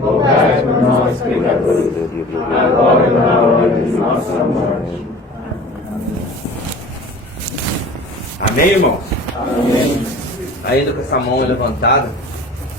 rogai por nós, pecadores, agora e na hora de nossa morte. Amém, irmãos? Amém. Ainda com essa mão levantada,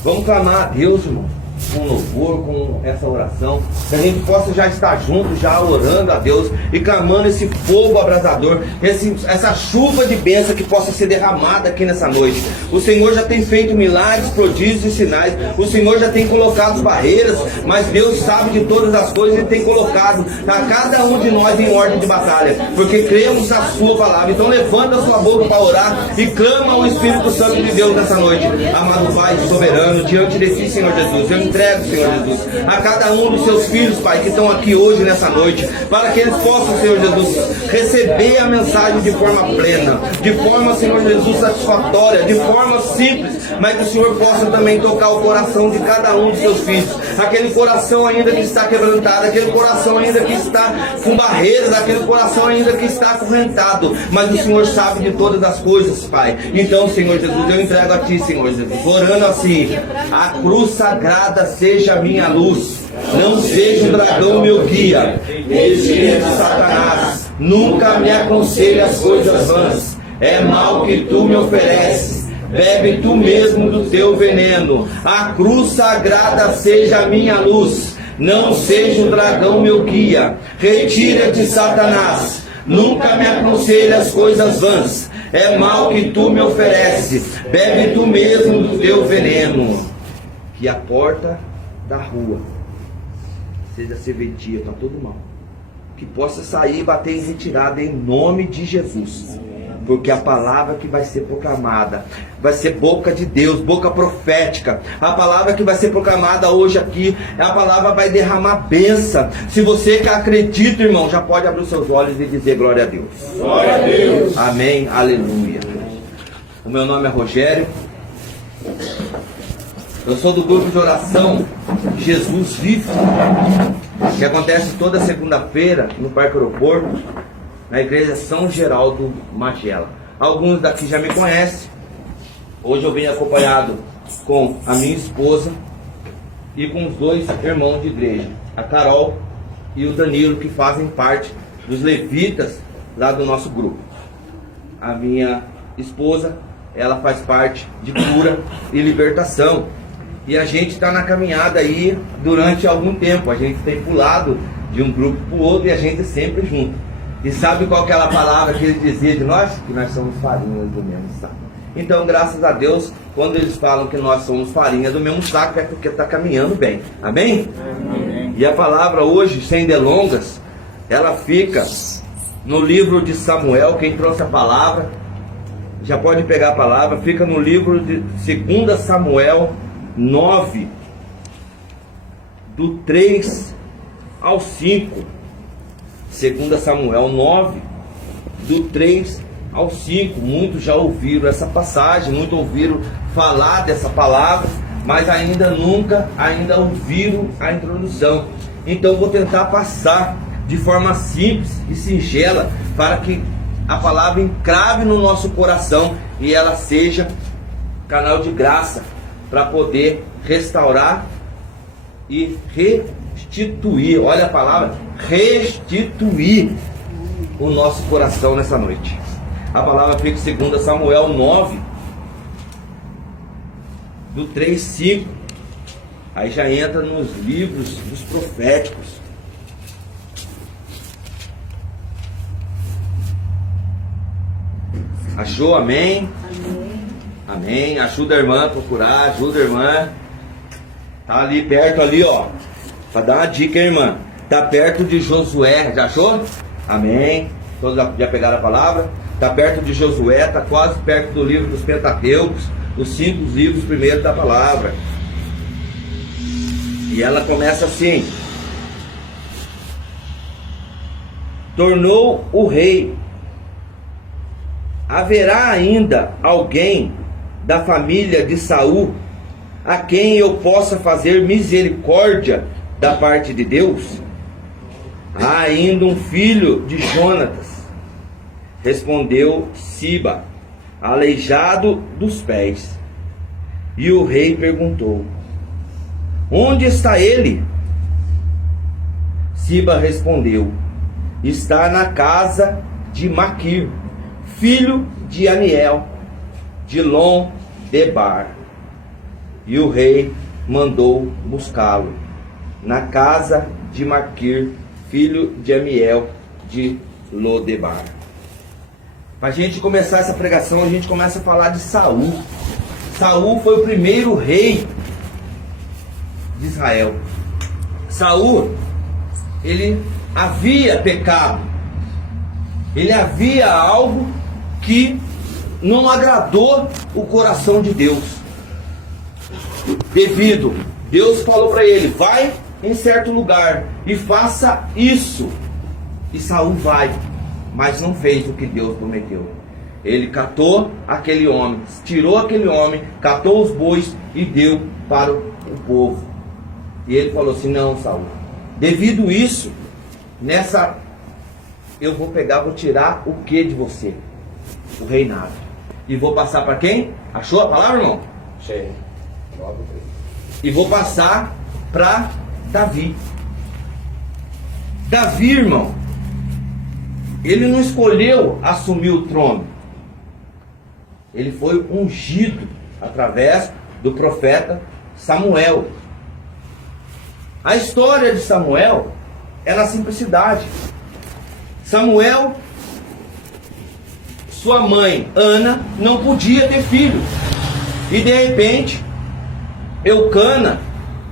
vamos clamar a Deus, irmão, com louvor, com essa oração, que a gente possa já estar junto, já orando a Deus e clamando esse fogo abrasador, essa chuva de bênção que possa ser derramada aqui nessa noite. O Senhor já tem feito milagres, prodígios e sinais. O Senhor já tem colocado barreiras, mas Deus sabe de todas as coisas e tem colocado a cada um de nós em ordem de batalha, porque cremos na sua palavra. Então levanta a sua boca para orar e clama ao Espírito Santo de Deus nessa noite. Amado Pai soberano, diante de ti, Senhor Jesus, eu entrego, Senhor Jesus, a cada um dos seus filhos, Pai, que estão aqui hoje nessa noite, para que eles possam, Senhor Jesus, receber a mensagem de forma plena, de forma, Senhor Jesus, satisfatória, de forma simples, mas que o Senhor possa também tocar o coração de cada um dos seus filhos, aquele coração ainda que está quebrantado, aquele coração ainda que está com barreiras, aquele coração ainda que está acorrentado, mas o Senhor sabe de todas as coisas, Pai. Então, Senhor Jesus, eu entrego a Ti, Senhor Jesus, orando assim: a cruz sagrada seja a minha luz, não seja o dragão meu guia, espírito de Satanás, nunca me aconselhe as coisas vãs, é mal que tu me ofereces, bebe tu mesmo do teu veneno. A cruz sagrada seja a minha luz, não seja o dragão meu guia, retira-te, Satanás, nunca me aconselhe as coisas vãs, é mal que tu me ofereces, bebe tu mesmo do teu veneno. Que a porta da rua seja serventia para todo mal, que possa sair e bater em retirada em nome de Jesus, porque a palavra que vai ser proclamada vai ser boca de Deus, boca profética. A palavra que vai ser proclamada hoje aqui, a palavra vai derramar bênção. Se você que acredita, irmão, já pode abrir os seus olhos e dizer glória a Deus. Glória a Deus. Amém, aleluia. O meu nome é Rogério, eu sou do grupo de oração Jesus Vive, que acontece toda segunda-feira no Parque Aeroporto, na igreja São Geraldo Magela. Alguns daqui já me conhecem. Hoje eu venho acompanhado com a minha esposa e com os dois irmãos de igreja, a Carol e o Danilo, que fazem parte dos levitas lá do nosso grupo. A minha esposa, ela faz parte de cura e libertação. E a gente está na caminhada aí durante algum tempo. A gente tem pulado de um grupo para o outro e a gente sempre junto. E sabe qual que é a palavra que ele dizia de nós? Que nós somos farinhas do mesmo saco. Então, graças a Deus, quando eles falam que nós somos farinha do mesmo saco, é porque está caminhando bem. Amém? Amém. E a palavra hoje, sem delongas, ela fica no livro de Samuel. Quem trouxe a palavra já pode pegar a palavra. Fica no livro de 2 Samuel 9, do 3 ao 5. 2 Samuel 9, do 3 ao 5. Muitos já ouviram essa passagem, muitos ouviram falar dessa palavra, mas ainda ouviram a introdução. Então vou tentar passar de forma simples e singela, para que a palavra encrave no nosso coração e ela seja canal de graça para poder restaurar e restituir. Olha a palavra, restituir o nosso coração nessa noite. A palavra fica em 2 Samuel 9, do 3, 5. Aí já entra nos livros dos proféticos. Achou? Amém? Amém. Ajuda a irmã a procurar, ajuda a irmã. Tá ali perto ali, ó. Pra dar uma dica, hein, irmã. Tá perto de Josué. Já achou? Amém. Todos já pegaram a palavra? Tá perto de Josué, tá quase perto do livro dos Pentateucos, os 5 livros primeiros da palavra. E ela começa assim: tornou o rei. Haverá ainda alguém da família de Saul a quem eu possa fazer misericórdia da parte de Deus? Há ainda um filho de Jonatas. Respondeu Siba, aleijado dos pés. E o rei perguntou: onde está ele? Siba respondeu: está na casa de Maquir, filho de Amiel, de Lon-debar. E o rei mandou buscá-lo na casa de Maquir, filho de Amiel, de Lodebar. Para a gente começar essa pregação, a gente começa a falar de Saul. Saul foi o primeiro rei de Israel. Saul, ele havia pecado. Ele havia algo que não agradou o coração de Deus. Deus falou para ele: vai em certo lugar e faça isso. E Saul vai, mas não fez o que Deus prometeu. Ele catou aquele homem, tirou aquele homem, catou os bois e deu para o povo. E ele falou assim: não, Saul, devido isso, eu vou tirar o que de você? O reinado. E vou passar para quem? Achou a palavra, irmão? Cheio. E vou passar para Davi. Davi, irmão, ele não escolheu assumir o trono. Ele foi ungido através do profeta Samuel. A história de Samuel é na simplicidade. Samuel, sua mãe Ana não podia ter filho. E de repente, Eucana,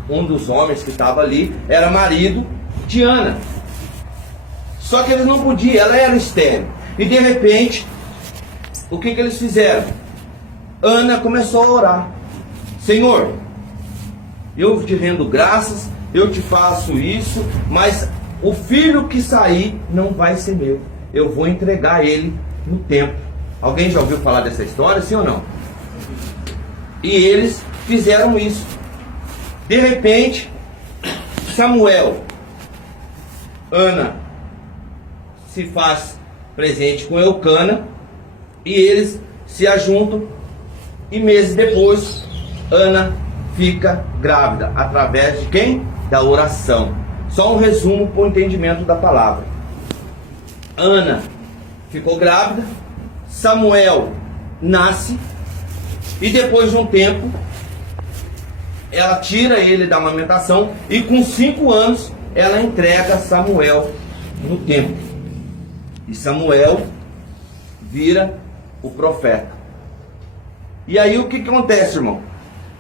um dos homens que estava ali, era marido de Ana. Só que eles não podiam, ela era estéril. E de repente, o que eles fizeram? Ana começou a orar: Senhor, eu te rendo graças, eu te faço isso, mas o filho que sair não vai ser meu. Eu vou entregar ele no templo. Alguém já ouviu falar dessa história, sim ou não? E eles fizeram isso. De repente, Samuel, Ana se faz presente com Eucana e eles se ajuntam, e meses depois Ana fica grávida. Através de quem? Da oração. Só um resumo para o entendimento da palavra. Ana ficou grávida, Samuel nasce, e depois de um tempo ela tira ele da amamentação, e com 5 anos ela entrega Samuel no templo. E Samuel vira o profeta. E aí o que acontece, irmão?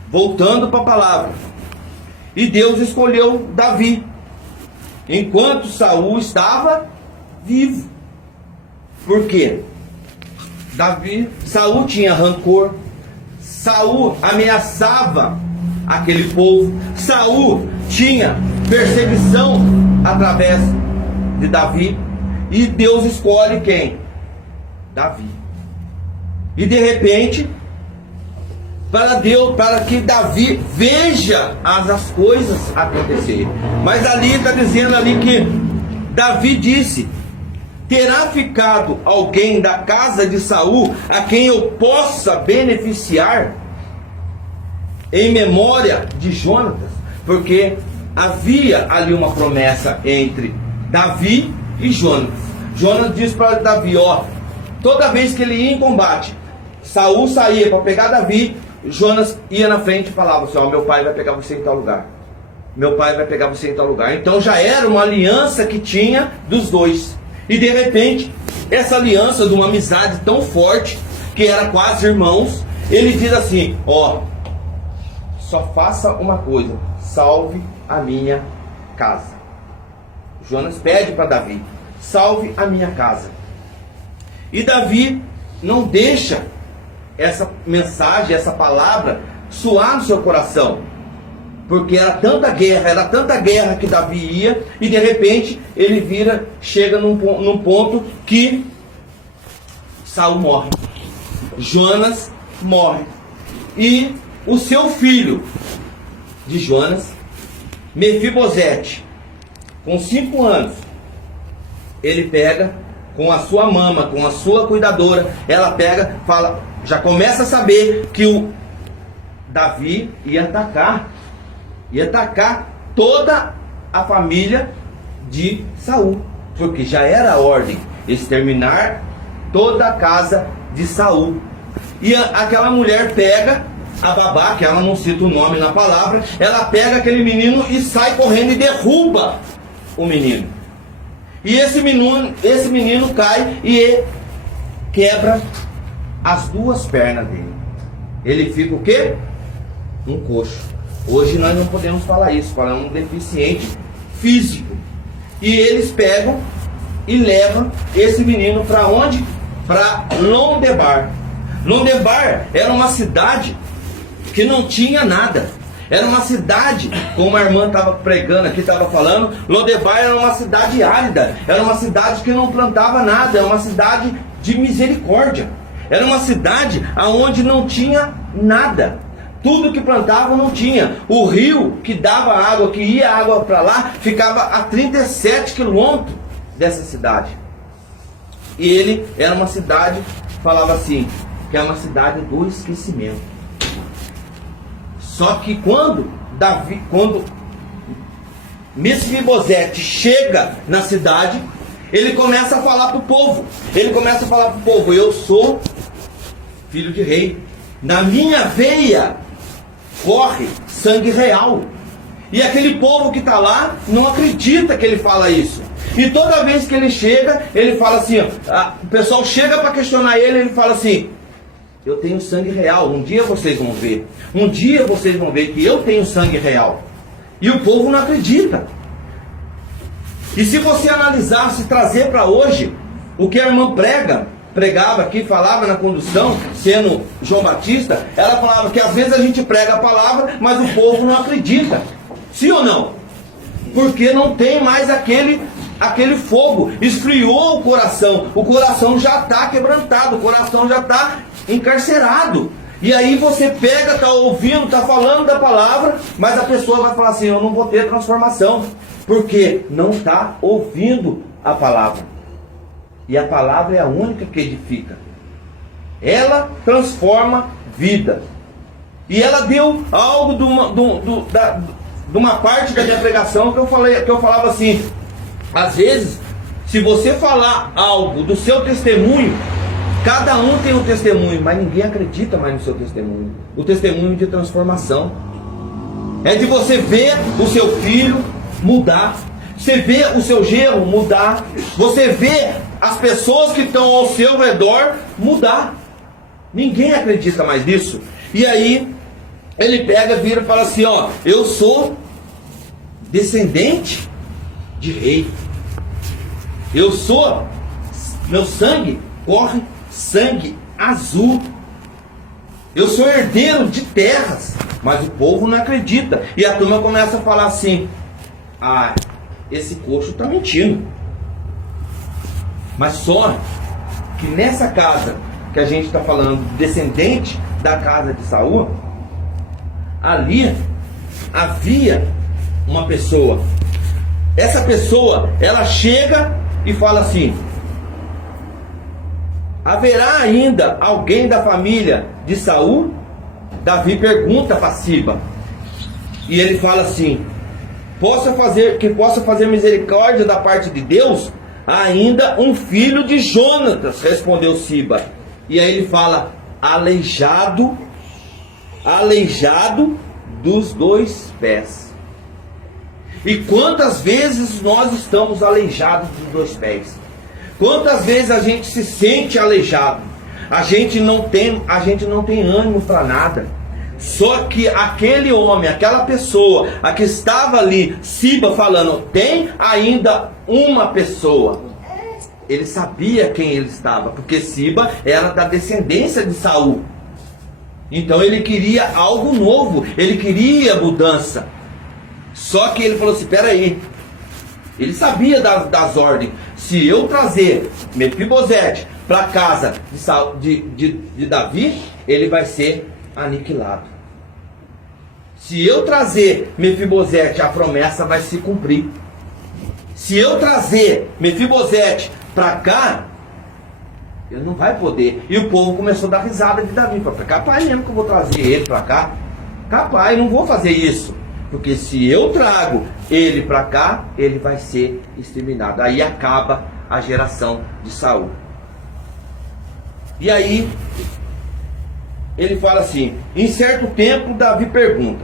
Voltando para a palavra. E Deus escolheu Davi, enquanto Saul estava vivo. Por quê? Saul tinha rancor. Saul ameaçava aquele povo. Saul tinha perseguição através de Davi. E Deus escolhe quem? Davi. E de repente, para que Davi veja as coisas acontecerem. Mas ali está dizendo ali que Davi disse: terá ficado alguém da casa de Saul a quem eu possa beneficiar em memória de Jonatas? Porque havia ali uma promessa entre Davi e Jonatas. Jonatas disse para Davi: ó, toda vez que ele ia em combate, Saul saía para pegar Davi, Jonas ia na frente e falava assim: ó, meu pai vai pegar você em tal lugar. Meu pai vai pegar você em tal lugar. Então já era uma aliança que tinha dos dois. E de repente, essa aliança de uma amizade tão forte, que era quase irmãos, ele diz assim: ó, só faça uma coisa, salve a minha casa. Jonas pede para Davi: salve a minha casa. E Davi não deixa essa mensagem, essa palavra soar no seu coração, porque era tanta guerra que Davi ia, e de repente ele chega num ponto que Saul morre, Jonas morre, e o seu filho de Jonas, Mefibosete, com 5 anos, ele pega com a sua mama, com a sua cuidadora, ela pega, já começa a saber que o Davi ia atacar e atacar toda a família de Saul, porque já era a ordem exterminar toda a casa de Saul. E aquela mulher pega a babá, que ela não cita o nome na palavra, ela pega aquele menino e sai correndo e derruba o menino. E esse menino cai e quebra as duas pernas dele. Ele fica o quê? Um coxo. Hoje nós não podemos falar isso, falamos um deficiente físico. E eles pegam e levam esse menino para onde? Para Londebar. Londebar era uma cidade que não tinha nada. Era uma cidade, como a irmã estava pregando aqui, estava falando, Londebar era uma cidade árida, era uma cidade que não plantava nada, era uma cidade de misericórdia. Era uma cidade onde não tinha nada. Tudo que plantava não tinha. O rio que dava água, que ia água para lá, ficava a 37 quilômetros dessa cidade. E ele era uma cidade, falava assim, que é uma cidade do esquecimento. Só que quando Mefibosete chega na cidade, ele começa a falar para o povo. Ele começa a falar para o povo: eu sou filho de rei. Na minha veia corre sangue real. E aquele povo que está lá não acredita que ele fala isso. E toda vez que ele chega, ele fala assim, o pessoal chega para questionar ele, ele fala assim: eu tenho sangue real, um dia vocês vão ver. Um dia vocês vão ver que eu tenho sangue real. E o povo não acredita. E se você analisasse, trazer para hoje o que a irmã pregava aqui, falava na condução, sendo João Batista, ela falava que às vezes a gente prega a palavra, mas o povo não acredita. Sim ou não? Porque não tem mais aquele fogo, esfriou o coração já está quebrantado, o coração já está encarcerado. E aí você pega, está ouvindo, está falando da palavra, mas a pessoa vai falar assim: eu não vou ter transformação, porque não está ouvindo a palavra. E a palavra é a única que edifica. Ela transforma vida. E ela deu algo de uma parte da minha pregação que eu falava assim: às vezes, se você falar algo do seu testemunho, cada um tem um testemunho, mas ninguém acredita mais no seu testemunho. O testemunho de transformação é de você ver o seu filho mudar, você vê o seu genro mudar, você vê as pessoas que estão ao seu redor mudar. Ninguém acredita mais nisso. E aí ele pega, vira e fala assim: ó, eu sou descendente de rei. Eu sou, meu sangue corre sangue azul. Eu sou herdeiro de terras. Mas o povo não acredita. E a turma começa a falar assim: ah, esse coxo está mentindo. Mas só que nessa casa que a gente está falando, descendente da casa de Saul, ali havia uma pessoa. Essa pessoa, ela chega e fala assim: haverá ainda alguém da família de Saul? Davi pergunta para Siba. E ele fala assim: possa fazer misericórdia da parte de Deus? Ainda um filho de Jonatas, respondeu Siba. E aí ele fala: aleijado dos dois pés. E quantas vezes nós estamos aleijados dos dois pés? Quantas vezes a gente se sente aleijado? A gente não tem ânimo para nada. Só que aquele homem, aquela pessoa, a que estava ali, Siba, falando: tem ainda uma pessoa. Ele sabia quem ele estava, porque Siba era da descendência de Saul. Então ele queria algo novo, ele queria mudança. Só que ele falou assim: peraí, ele sabia das ordens. Se eu trazer Mefibosete para a casa de Davi, ele vai ser aniquilado. Se eu trazer Mefibosete, a promessa vai se cumprir. Se eu trazer Mefibosete para cá, ele não vai poder. E o povo começou a dar risada de Davi. Capaz mesmo que eu vou trazer ele para cá? Capaz, não vou fazer isso. porque se eu trago ele para cá, ele vai ser exterminado. Aí acaba a geração de Saul. E aí ele fala assim: em certo tempo Davi pergunta,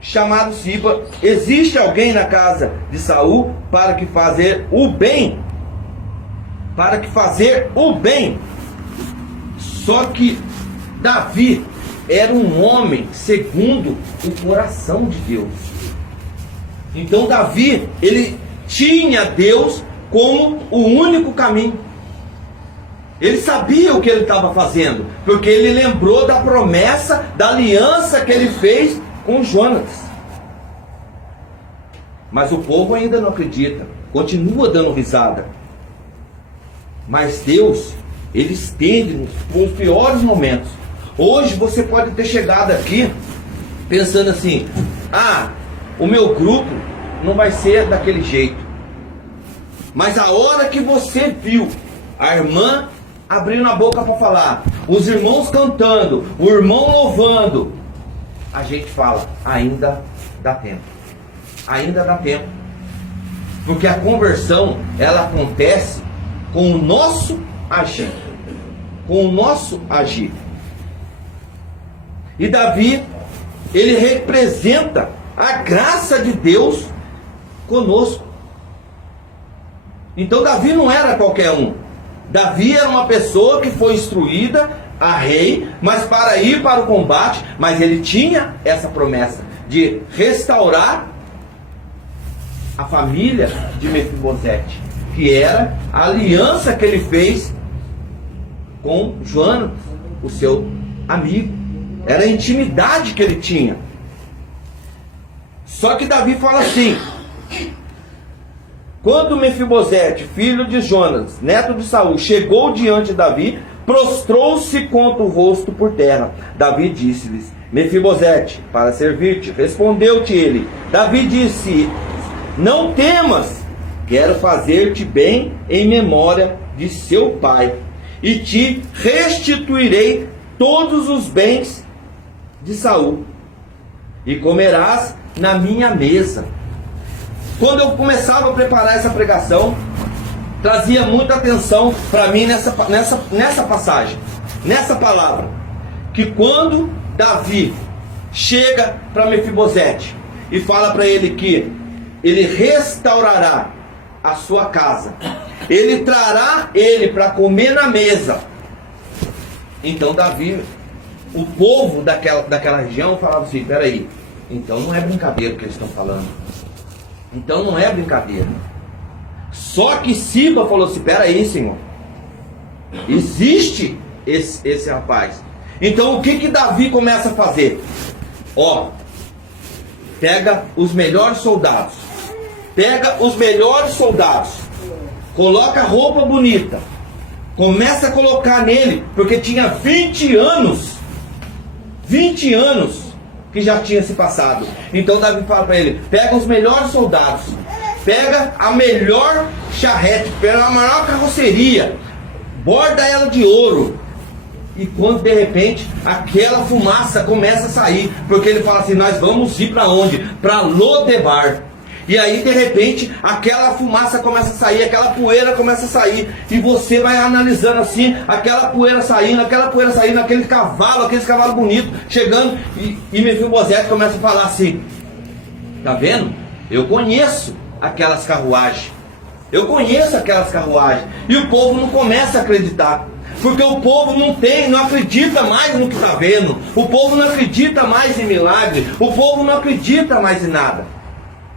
chamado Siba, existe alguém na casa de Saul para que fazer o bem? Para que fazer o bem. Só que Davi era um homem segundo o coração de Deus. Então Davi, ele tinha Deus como o único caminho. Ele sabia o que ele estava fazendo, porque ele lembrou da promessa, da aliança que ele fez com Jonatas. Mas o povo ainda não acredita, continua dando risada. Mas Deus, ele estende nos piores momentos. Hoje você pode ter chegado aqui pensando assim: ah, o meu grupo não vai ser daquele jeito. Mas a hora que você viu a irmã abrindo a boca para falar, os irmãos cantando, o irmão louvando, a gente fala: ainda dá tempo. Ainda dá tempo. Porque a conversão, ela acontece com o nosso agir. Com o nosso agir. E Davi, ele representa a graça de Deus conosco. Então Davi não era qualquer um. Davi era uma pessoa que foi instruída a rei, mas para ir para o combate, mas ele tinha essa promessa de restaurar a família de Mefibosete, que era a aliança que ele fez com Jonatas, o seu amigo. Era a intimidade que ele tinha. Só que Davi fala assim: quando Mefibosete, filho de Jonatas, neto de Saul, chegou diante de Davi, prostrou-se contra o rosto por terra. Davi disse-lhes: Mefibosete, para servir-te. Respondeu-te ele. Davi disse: não temas, quero fazer-te bem em memória de seu pai, e te restituirei todos os bens de Saul, e comerás na minha mesa. Quando eu começava a preparar essa pregação, trazia muita atenção para mim nessa passagem, nessa palavra, que quando Davi chega para Mefibosete e fala para ele que ele restaurará a sua casa, ele trará ele para comer na mesa. Então Davi, o povo daquela região falava assim: peraí, então não é brincadeira o que eles estão falando. Então não é brincadeira. Só que Siba falou assim: peraí, Senhor, existe esse rapaz. Então o que Davi começa a fazer? Ó, pega os melhores soldados. Pega os melhores soldados. Coloca roupa bonita. Começa a colocar nele, porque tinha 20 anos. 20 anos que já tinha se passado. Então Davi fala para ele: pega os melhores soldados, pega a melhor charrete, pega a maior carroceria, borda ela de ouro. E quando de repente aquela fumaça começa a sair, porque ele fala assim: nós vamos ir para onde? Para Lodebar. E aí de repente aquela fumaça começa a sair, aquela poeira começa a sair, e você vai analisando assim, aquela poeira saindo, aqueles cavalos bonitos chegando, e Mefibosete começa a falar assim: tá vendo? Eu conheço aquelas carruagens. E o povo não começa a acreditar, porque o povo não acredita mais no que está vendo, o povo não acredita mais em milagre, o povo não acredita mais em nada.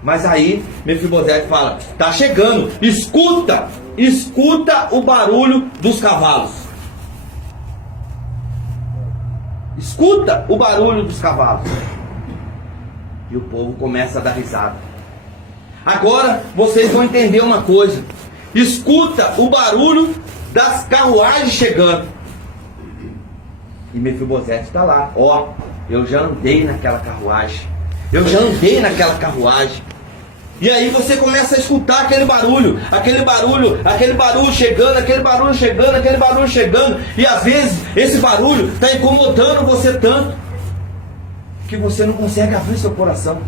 Mas aí Mefibosete fala: tá chegando, escuta o barulho dos cavalos. Escuta o barulho dos cavalos. E o povo começa a dar risada. Agora vocês vão entender uma coisa: escuta o barulho das carruagens chegando. E Mefibosete está lá: ó, eu já andei naquela carruagem. E aí você começa a escutar aquele barulho chegando, e às vezes esse barulho está incomodando você tanto. que você não consegue abrir seu coração.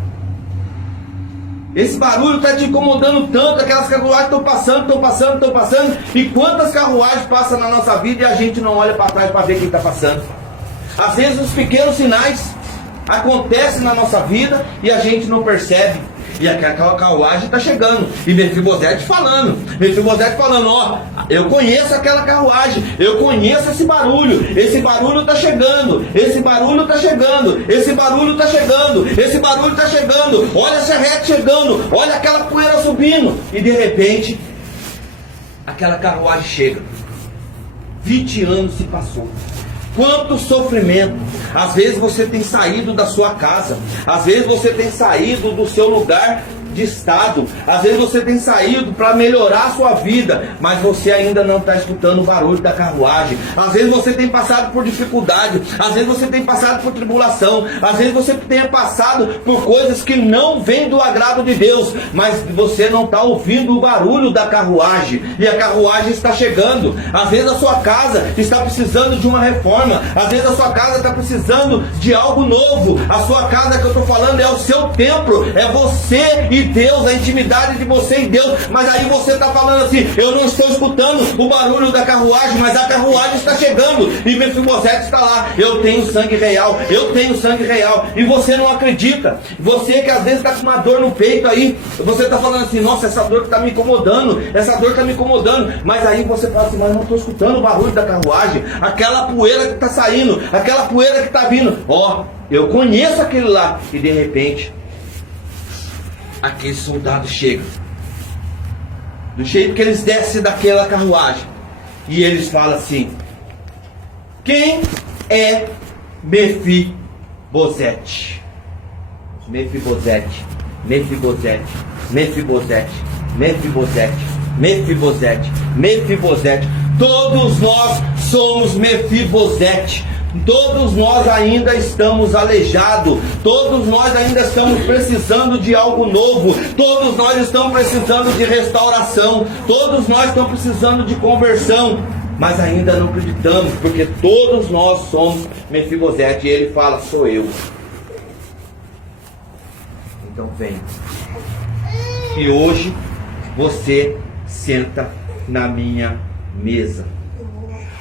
Esse barulho está te incomodando tanto, aquelas carruagens estão passando, e quantas carruagens passam na nossa vida e a gente não olha para trás para ver quem está passando. Às vezes os pequenos sinais acontecem na nossa vida e a gente não percebe. E aquela carruagem está chegando. E Mefibosete falando, ó, eu conheço aquela carruagem, eu conheço esse barulho está chegando, esse barulho está chegando, olha a charrete chegando, olha aquela poeira subindo. E de repente, aquela carruagem chega. 20 anos se passou. Quanto sofrimento. Às vezes você tem saído da sua casa, às vezes você tem saído do seu lugar de estado, às vezes você tem saído para melhorar a sua vida, mas você ainda não está escutando o barulho da carruagem. Às vezes você tem passado por dificuldade, às vezes você tem passado por tribulação, às vezes você tem passado por coisas que não vêm do agrado de Deus, mas você não está ouvindo o barulho da carruagem, e a carruagem está chegando. Às vezes a sua casa está precisando de uma reforma, às vezes a sua casa está precisando de algo novo. A sua casa que eu estou falando é o seu templo, é você e Deus, a intimidade de você e Deus. Mas aí você está falando assim, eu não estou escutando o barulho da carruagem, mas a carruagem está chegando, e Mefibosete está lá, eu tenho sangue real, e você não acredita. Você que às vezes está com uma dor no peito aí, você está falando assim, nossa, essa dor que está me incomodando, mas aí você fala assim, mas não estou escutando o barulho da carruagem, aquela poeira que está saindo, aquela poeira que está vindo, ó, eu conheço aquele lá. E de repente aquele soldado chega, do jeito que eles descem daquela carruagem, e eles falam assim, quem é Mefibosete? Mefibosete, todos nós somos Mefibosete. Todos nós ainda estamos aleijados, todos nós ainda estamos precisando de algo novo, todos nós estamos precisando de restauração, todos nós estamos precisando de conversão, mas ainda não acreditamos, porque todos nós somos Mefibosete. E ele fala, sou eu. Então vem, e hoje você senta na minha mesa.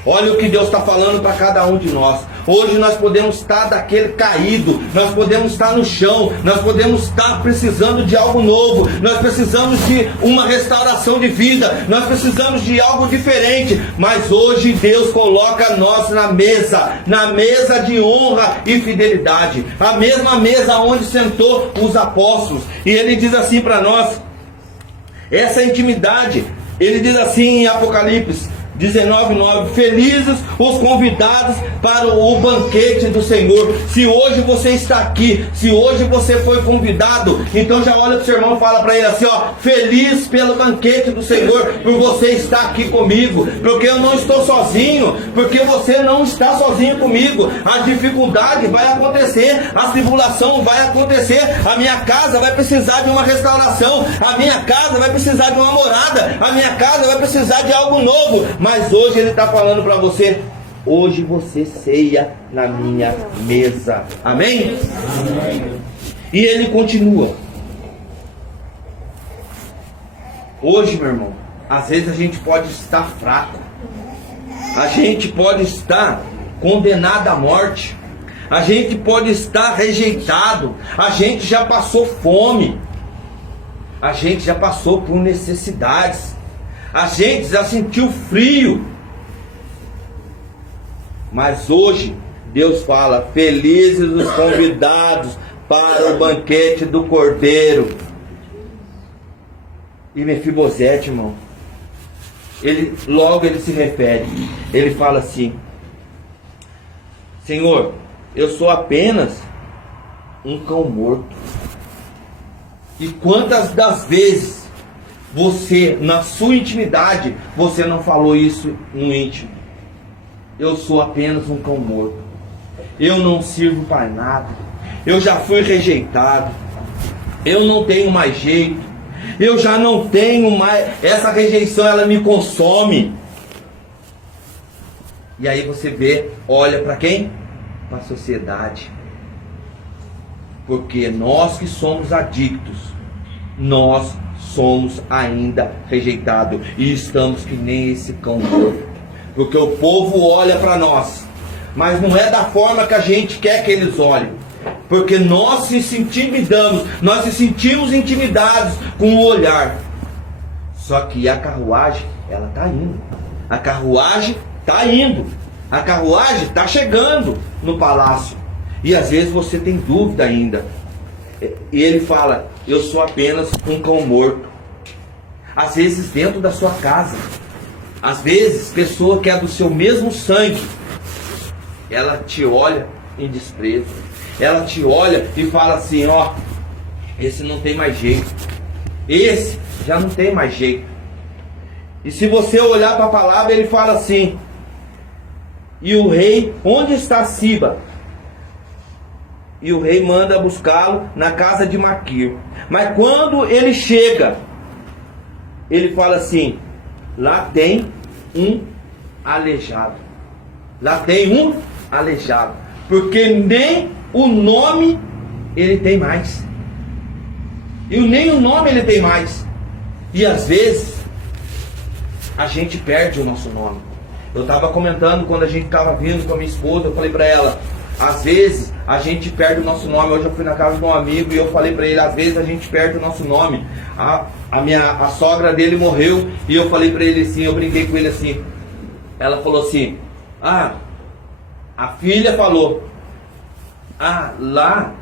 Olha o que Deus está falando para cada um de nós. Hoje nós podemos estar daquele caído, nós podemos estar no chão, nós podemos estar precisando de algo novo, nós precisamos de uma restauração de vida, nós precisamos de algo diferente, mas hoje Deus coloca nós na mesa de honra e fidelidade, a mesma mesa onde sentou os apóstolos, e ele diz assim para nós, essa intimidade, ele diz assim em Apocalipse 19:9, felizes os convidados para o banquete do Senhor. Se hoje você está aqui, se hoje você foi convidado, então já olha para o seu irmão e fala para ele assim, ó, feliz pelo banquete do Senhor, por você estar aqui comigo, porque eu não estou sozinho, porque você não está sozinho comigo. As dificuldades vai acontecer, a tribulação vai acontecer, a minha casa vai precisar de uma restauração, a minha casa vai precisar de uma morada, a minha casa vai precisar de algo novo. Mas hoje ele está falando para você, hoje você ceia na minha mesa. Amém? Amém? E ele continua. Hoje, meu irmão, às vezes a gente pode estar fraco, a gente pode estar condenado à morte, a gente pode estar rejeitado, a gente já passou fome, a gente já passou por necessidades, a gente já sentiu frio. Mas hoje Deus fala, felizes os convidados para o banquete do Cordeiro. E Mefibosete, irmão, logo ele se refere, ele fala assim, Senhor, eu sou apenas um cão morto. E quantas das vezes você, na sua intimidade, você não falou isso no íntimo? Eu sou apenas um cão morto. Eu não sirvo para nada. Eu já fui rejeitado. Eu não tenho mais jeito. Eu já não tenho mais. Essa rejeição, ela me consome. E aí você vê, olha para quem? Para a sociedade. Porque nós que somos adictos, nós somos ainda rejeitados e estamos que nem esse cão morto. Porque o povo olha para nós, mas não é da forma que a gente quer que eles olhem. Porque nós se intimidamos, nós se sentimos intimidados com o olhar. Só que a carruagem, ela está indo. A carruagem está indo. A carruagem está chegando no palácio. E às vezes você tem dúvida ainda. E ele fala, eu sou apenas um cão morto. Às vezes dentro da sua casa. Às vezes, pessoa que é do seu mesmo sangue, ela te olha em desprezo. Ela te olha e fala assim, ó, esse não tem mais jeito. Esse já não tem mais jeito. E se você olhar para a palavra, ele fala assim, e o rei, onde está Siba? E o rei manda buscá-lo na casa de Maquir. Mas quando ele chega, ele fala assim, lá tem um aleijado. Lá tem um aleijado. Porque nem o nome ele tem mais. E nem o nome ele tem mais. E às vezes a gente perde o nosso nome. Eu estava comentando quando a gente estava vindo com a minha esposa, eu falei para ela, às vezes a gente perde o nosso nome. Hoje eu fui na casa de um amigo e eu falei para ele, às vezes a gente perde o nosso nome. A sogra dele morreu e eu falei para ele assim, eu brinquei com ele assim. Ela falou assim, a filha falou, lá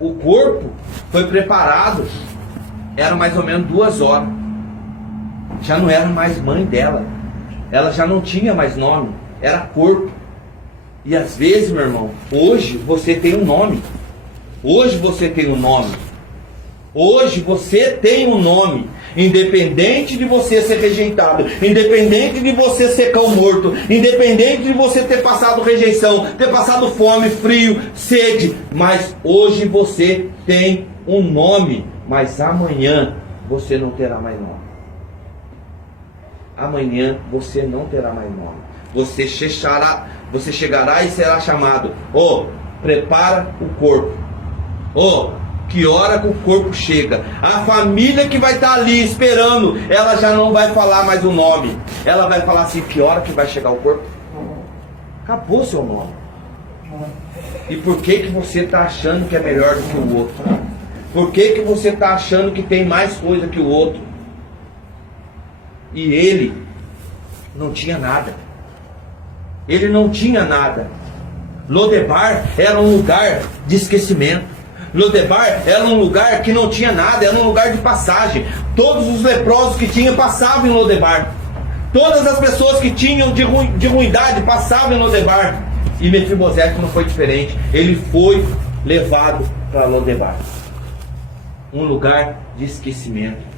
o corpo foi preparado, eram mais ou menos 2 horas. Já não era mais mãe dela, ela já não tinha mais nome, era corpo. E às vezes, meu irmão, hoje você tem um nome. Hoje você tem um nome. Hoje você tem um nome. Independente de você ser rejeitado, independente de você ser cão morto, independente de você ter passado rejeição, ter passado fome, frio, sede, mas hoje você tem um nome, mas amanhã você não terá mais nome. Amanhã você não terá mais nome. Você chegará e será chamado. Prepara o corpo. Que hora que o corpo chega. A família que vai estar ali esperando, ela já não vai falar mais o nome. Ela vai falar assim, que hora que vai chegar o corpo? Acabou seu nome. E por que você está achando que é melhor do que o outro? Por que você está achando que tem mais coisa que o outro? E ele não tinha nada. Ele não tinha nada. Lodebar era um lugar de esquecimento. Lodebar era um lugar que não tinha nada, era um lugar de passagem. Todos os leprosos que tinham passavam em Lodebar. Todas as pessoas que tinham de ruindade passavam em Lodebar. E Mefibosete não foi diferente. Ele foi levado para Lodebar, um lugar de esquecimento.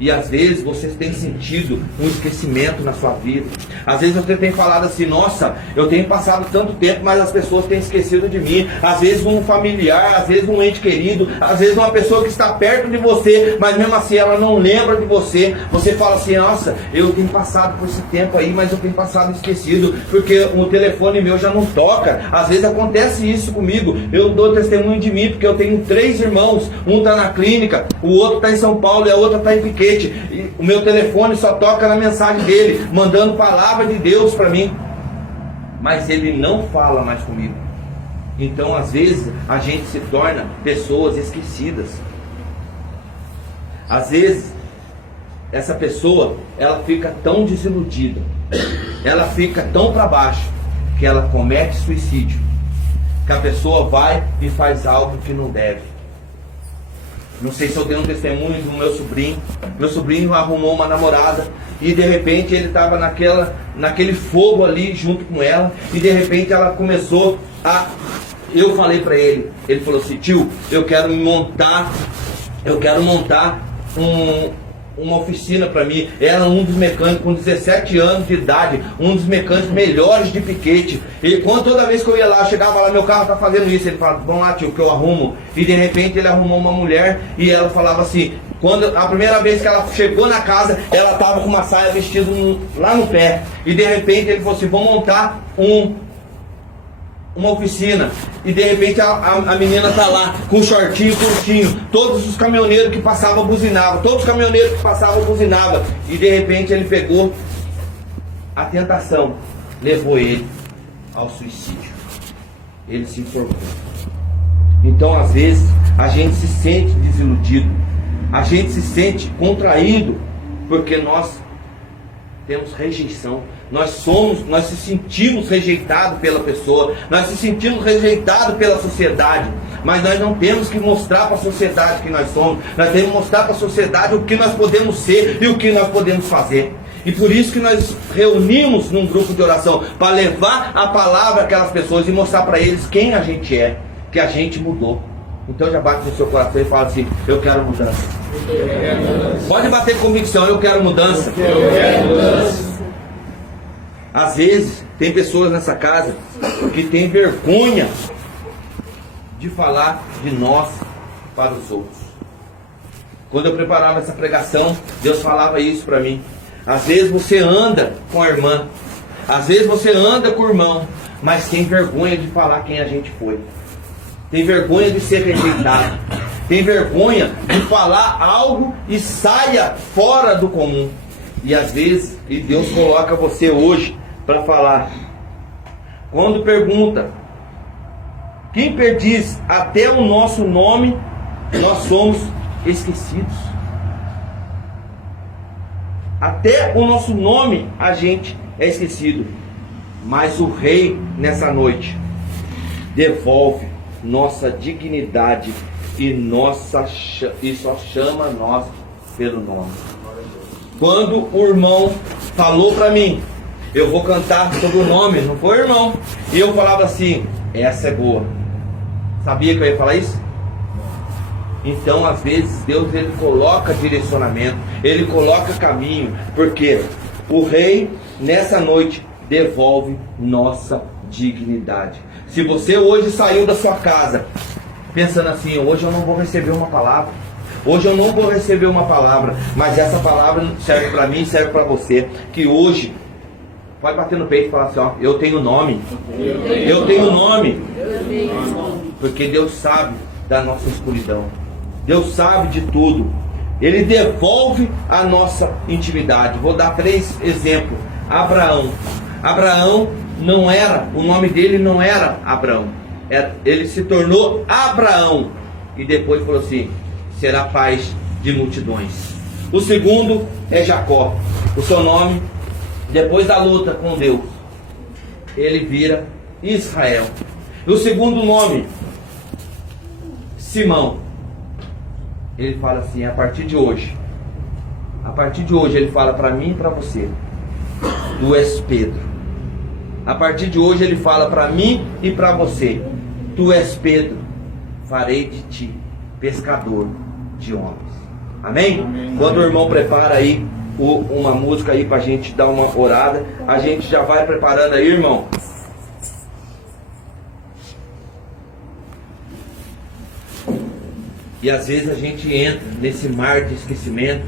E às vezes você tem sentido um esquecimento na sua vida. Às vezes você tem falado assim, nossa, eu tenho passado tanto tempo, mas as pessoas têm esquecido de mim. Às vezes um familiar, às vezes um ente querido, às vezes uma pessoa que está perto de você, mas mesmo assim ela não lembra de você. Você fala assim, nossa, eu tenho passado por esse tempo aí, mas eu tenho passado esquecido, porque o telefone meu já não toca. Às vezes acontece isso comigo. Eu dou testemunho de mim, porque eu tenho 3 irmãos. Um está na clínica, o outro está em São Paulo e a outra está em Piquete. E o meu telefone só toca na mensagem dele, mandando palavra de Deus para mim, mas ele não fala mais comigo. Então às vezes a gente se torna pessoas esquecidas. Às vezes essa pessoa, ela fica tão desiludida, ela fica tão para baixo, que ela comete suicídio, que a pessoa vai e faz algo que não deve. Não sei se eu tenho um testemunho do meu sobrinho. Meu sobrinho arrumou uma namorada e de repente ele estava naquele fogo ali junto com ela, e de repente ela começou a... Eu falei para ele, ele falou assim, tio, eu quero montar uma oficina para mim. Era um dos mecânicos com 17 anos de idade, um dos mecânicos melhores de Piquete. E toda vez que eu ia lá, eu chegava lá, meu carro tá fazendo isso. Ele falava, vamos lá, tio, que eu arrumo. E de repente ele arrumou uma mulher e ela falava assim, quando a primeira vez que ela chegou na casa, ela tava com uma saia vestida lá no pé. E de repente ele falou assim, vamos montar uma oficina e de repente a menina tá lá com um shortinho curtinho, todos os caminhoneiros que passavam buzinavam, e de repente ele pegou a tentação, levou ele ao suicídio, ele se enforcou. Então às vezes a gente se sente desiludido, a gente se sente contraído, porque nós temos rejeição, nós se sentimos rejeitados pela pessoa, nós se sentimos rejeitados pela sociedade, mas nós não temos que mostrar para a sociedade que nós somos, nós temos que mostrar para a sociedade o que nós podemos ser e o que nós podemos fazer. E por isso que nós reunimos num grupo de oração, para levar a palavra àquelas pessoas e mostrar para eles quem a gente é, que a gente mudou. Então já bate no seu coração e fala assim: eu quero mudança. Pode bater convicção: eu quero mudança. Às vezes tem pessoas nessa casa que tem vergonha de falar de nós para os outros. Quando eu preparava essa pregação, Deus falava isso para mim. Às vezes você anda com a irmã, às vezes você anda com o irmão, mas tem vergonha de falar quem a gente foi. Tem vergonha de ser rejeitado. Tem vergonha de falar algo e saia fora do comum. E às vezes, e Deus coloca você hoje para falar. Quando pergunta: quem perdiz até o nosso nome, nós somos esquecidos. Até o nosso nome a gente é esquecido. Mas o Rei nessa noite devolve nossa dignidade e só chama nós pelo nome. Quando o irmão falou para mim: eu vou cantar sobre o nome, não foi, irmão? E eu falava assim: essa é boa. Sabia que eu ia falar isso? Então às vezes Deus, ele coloca direcionamento, ele coloca caminho, porque o Rei nessa noite devolve nossa dignidade. Se você hoje saiu da sua casa pensando assim: hoje eu não vou receber uma palavra, hoje eu não vou receber uma palavra, mas essa palavra serve para mim, serve para você, que hoje pode bater no peito e falar assim: ó, eu tenho nome, eu tenho nome, porque Deus sabe da nossa escuridão, Deus sabe de tudo, Ele devolve a nossa intimidade. Vou dar 3 exemplos. Abraão não era, o nome dele não era Abraão, ele se tornou Abraão e depois falou assim: será pai de multidões. O segundo é Jacó. O seu nome, depois da luta com Deus, ele vira Israel. O segundo nome, Simão. Ele fala assim: a partir de hoje, ele fala para mim e para você: tu és Pedro. A partir de hoje ele fala para mim e para você: tu és Pedro, farei de ti pescador de homens. Amém? Amém. Quando o irmão prepara aí uma música aí pra gente dar uma orada, a gente já vai preparando aí, irmão. E às vezes a gente entra nesse mar de esquecimento,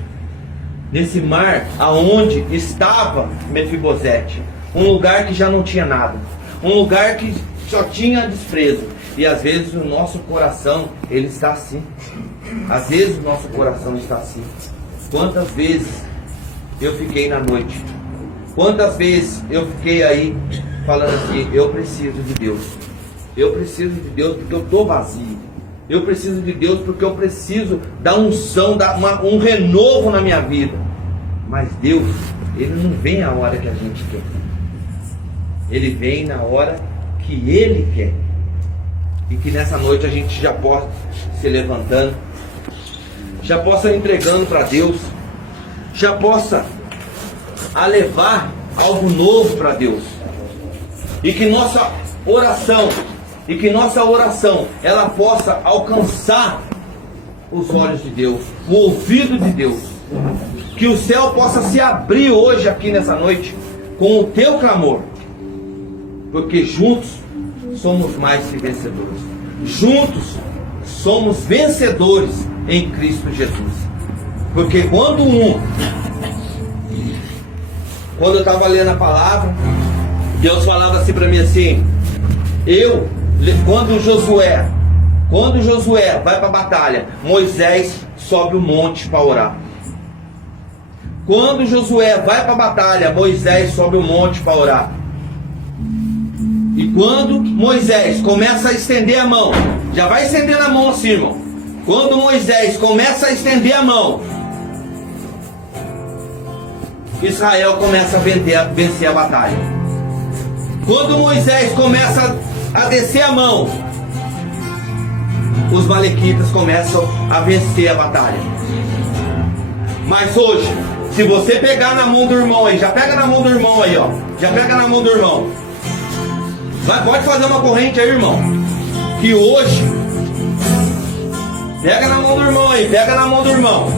nesse mar aonde estava Mefibosete, um lugar que já não tinha nada, um lugar que só tinha desprezo. E às vezes o nosso coração, ele está assim. Às vezes o nosso coração está assim. Quantas vezes eu fiquei na noite, quantas vezes eu fiquei aí falando assim: eu preciso de Deus, eu preciso de Deus porque eu estou vazio, eu preciso de Deus porque eu preciso da unção, dar um renovo na minha vida. Mas Deus, Ele não vem a hora que a gente quer, Ele vem na hora que Ele quer. E que nessa noite a gente já possa se levantando, já possa entregando para Deus, já possa a levar algo novo para Deus. E que nossa oração, ela possa alcançar os olhos de Deus, o ouvido de Deus. Que o céu possa se abrir hoje aqui nessa noite com o teu clamor. Porque juntos somos mais que vencedores. Juntos somos vencedores em Cristo Jesus. Porque quando eu estava lendo a palavra, Deus falava assim para mim assim: Quando Josué vai para a batalha, Moisés sobe o monte para orar. Quando Josué vai para a batalha, Moisés sobe o monte para orar. E quando Moisés começa a estender a mão, já vai estendendo a mão assim, irmão. Quando Moisés começa a estender a mão, Israel começa a vencer a batalha. Quando Moisés começa a descer a mão, os malequitas começam a vencer a batalha. Mas hoje, se você pegar na mão do irmão aí, já pega na mão do irmão aí, ó. Já pega na mão do irmão. Pode fazer uma corrente aí, irmão. Que hoje, pega na mão do irmão aí, pega na mão do irmão.